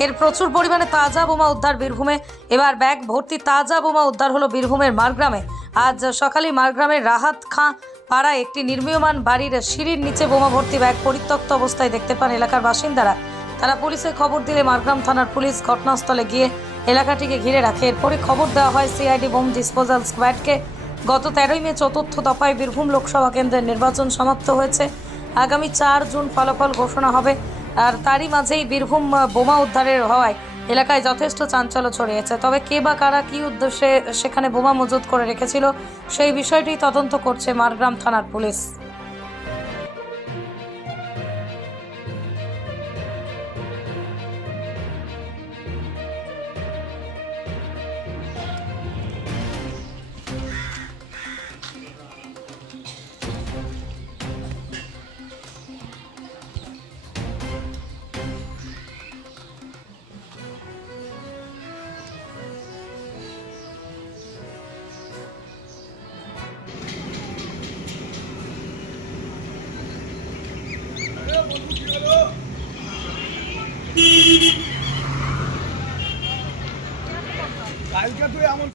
ফের প্রচুর পরিমাণে তাজা বোমা উদ্ধার বীরভূমে। এবার ব্যাগ ভর্তি তাজা বোমা উদ্ধার হলো বীরভূমের মারগ্রামে। আজ সকালে মারগ্রামের রাহাত খাঁ পাড়ায় একটি নির্মীয়মান বাড়ির সিঁড়ির নিচে বোমা ভর্তি ব্যাগ পরিত্যক্ত অবস্থায় দেখতে পান এলাকার বাসিন্দারা। তারা পুলিশে খবর দিলে মারগ্রাম থানার পুলিশ ঘটনাস্থলে গিয়ে এলাকাটিকে ঘিরে রাখে। এরপরে খবর দেওয়া হয় সিআইডি বোম ডিসপোজাল স্কোয়াডকে। গত 13ই মে চতুর্থ দফায় বীরভূম লোকসভা কেন্দ্রের নির্বাচন সমাপ্ত হয়েছে। আগামী 4 জুন ফলাফল ঘোষণা হবে। আর তারই মাঝেই বীরভূম বোমা উদ্ধারের হওয়ায় এলাকায় যথেষ্ট চাঞ্চল্য ছড়িয়েছে। তবে কে বা কারা কী উদ্দেশ্যে সেখানে বোমা মজুত করে রেখেছিল সেই বিষয়টি তদন্ত করছে মারগ্রাম থানার পুলিশ। কালকে তুই এমন